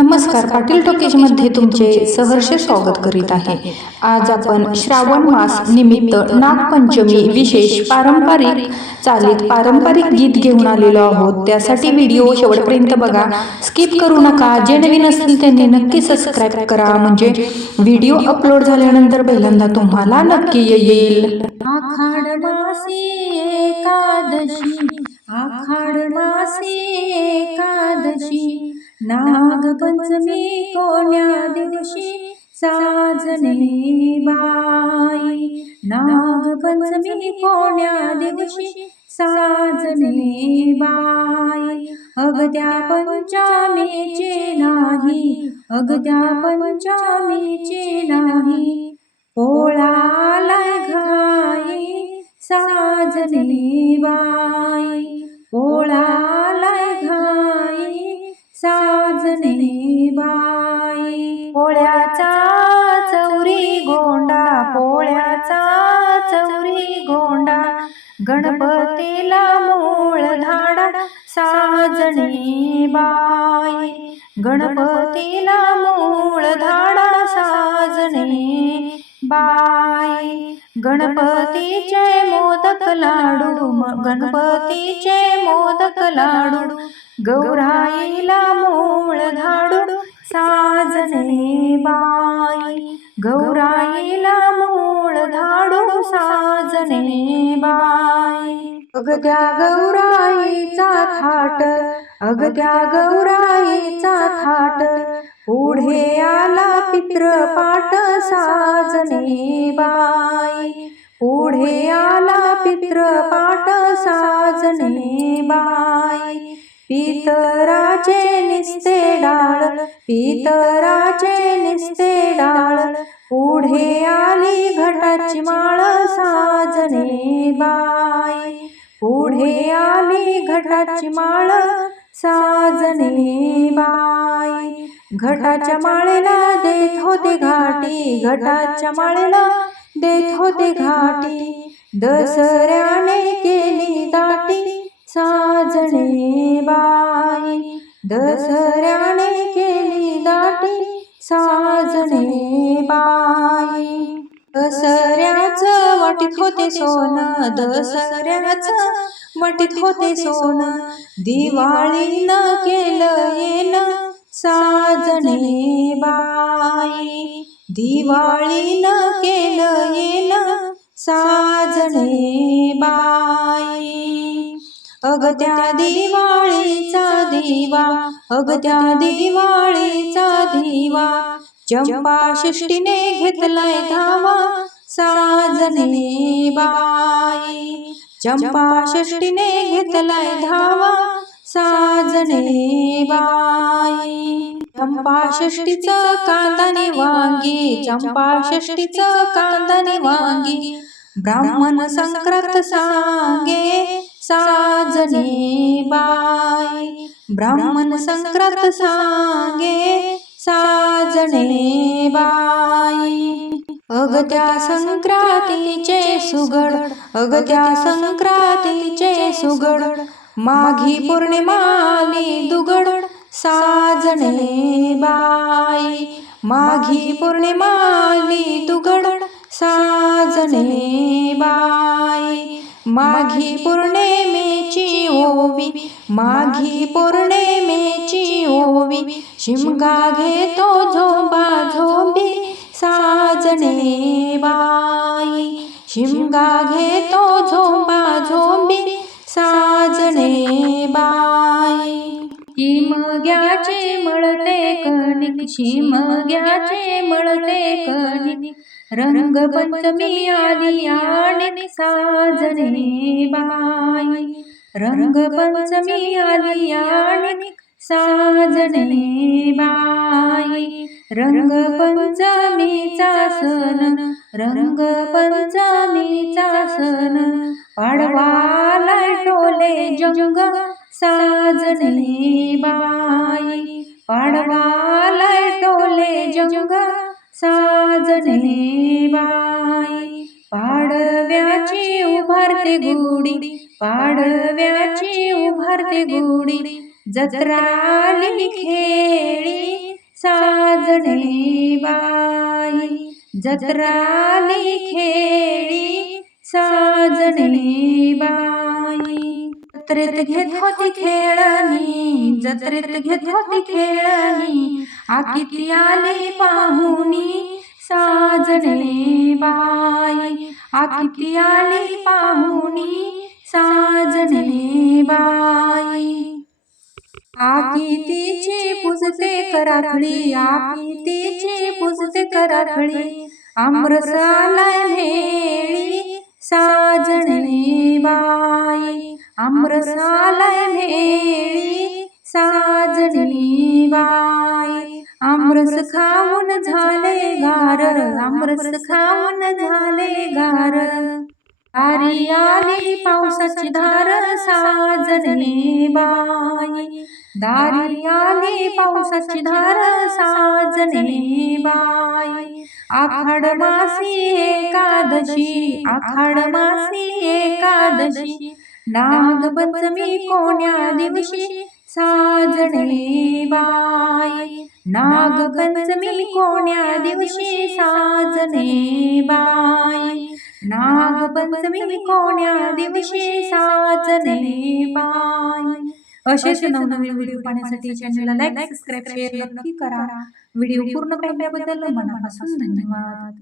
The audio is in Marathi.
नमस्कार पाटील टोकेजमध्ये तुमचे सहर्ष स्वागत करीत आहे. आज आपण श्रावण मास निमित्त नागपंचमी विशेष पारंपरिक चालीत पारंपरिक गीत घेऊन आलेलो आहोत. त्यासाठी व्हिडिओ शेवटपर्यंत बघा. स्किप करू नका. जे नवीन असतील त्यांनी नक्की सबस्क्राईब करा. म्हणजे व्हिडिओ अपलोड झाल्यानंतर पहिल्यांदा तुम्हाला नक्की येईल. आखाड मासी एकादशी. आखाड नागपंचमी कोण्या दिवशी? साजने बाई नागपंचमी कोण्या दिवशी? साजने बाई अगद्या पंचामीचे नाही अगद्या पंचामीचे नाही. गणपतीला मूळ धाडा साजणे बाई. गणपतीला मूळ धाडा साजणे बाई. गणपतीचे मोदक लाडू गणपतीचे मोदक लाडू. गौराईला मूळ धाडू साजणे बाई. गौराईला मूळ धाडू साजने बाई. अगद्या गौराईचा थाट अगद्या गौराईचा थाट पुढे आला पित्रपाट साजने बाई. पुढे आला पित्रपाट साजने बाई. पितराचे निस्ते डाळ पितराचे निस्ते डाळ पुढे आली घटाची माळ. साजने बाई. घटाच्या माळेला देत होते घाटी. घटाच्या माळेला देत होते घाटी. दसऱ्याने केली दाटी. साजणे बाई. दसऱ्याने केली दाटी. साजणे बाई. दसऱ्याचं वाटीत होते सोनं. दसऱ्याचं वाटीत होते सोनं दिवाळीनं केलं येणं साजणे बाई. दिवाळीनं केलं येणं साजणे बाई. अगत्या दिवाळीचा दिवा अगत्या दिवाळीचा दिवा चंपा षष्टीने घेतलाय धावा साजने बाई. चंपा षष्टीने घेतलाय धावा साजणे बाई. चंपा षष्टीचं कांदाने वांगी चंपा षष्टीचं कांदाने वांगी ब्राह्मण संक्रांत सांगे साजने बाई. ब्राह्मण संक्रांत सांगे साजणे बाई. अगत्या संक्रांतीचे सुगड अगत्या संक्रांतीचे सुगड माघी पौर्णिमाली दुगड साजणे बाई. माघी पौर्णिमाली दुगड साजणे बाई. माघी पौर्णिमेची ओवी माघी पौर्णिमेची ओवी. शिमगा घेतो झोंबा झोंबी साजणे बाई. शिमगा घेतो झोंबा झोंबी साजणे बाई. शिमग्याचे मळते कणिक शिमग्याचे मळते कणिक. रंगपंचमी आली आणि साजणे बाई. रंगपंचमी आली आणि साजणे बाई. रंगपंचमीचा सण रंगपंचमीचा सण. पाडवाला टोले जंग साजणे बाई. पाडवाला टोले जंग साजणे बाई. पाडव्याची उभारते गुडी पाडव्याची उभारते गुडी जत्राली खेळी साजणे बाई। जत्राली खेळी साजणे बाई। जत्रेत घेत होती खेळणी, जत्रेत घेत होती खेळणी। आकिती आली पाहुणी, साजणे बाई। आकिती आली पाहुणी, साजणे बाई। आकितीची पुजते कराखळी आकितीची पुजते कराखळी आमरस आलाय भेळी साजणे बाई. आमरस आलाय भेळी साजणे बाई. आमरस खाऊन झाले गार आमरस खाऊन झाले गार. आरी आली पावसाची धार साजने बाई. दारी आली पावसाची धार साजने बाई. आखाड मासी एकादशी आखाड मासी एकादशी. नागपंचमी कोण्या दिवशी साजणे बाई. नागपंचमी कोण्या दिवशी साजने बाई. नागपंचमी कोण्या दिवशी साजने बाई असेच नवनवीन व्हिडिओ पाहण्यासाठी चॅनलला लाईक सबस्क्राईब शेअर नक्की करा. व्हिडिओ पूर्ण पाहिल्याबद्दल मनापासून धन्यवाद.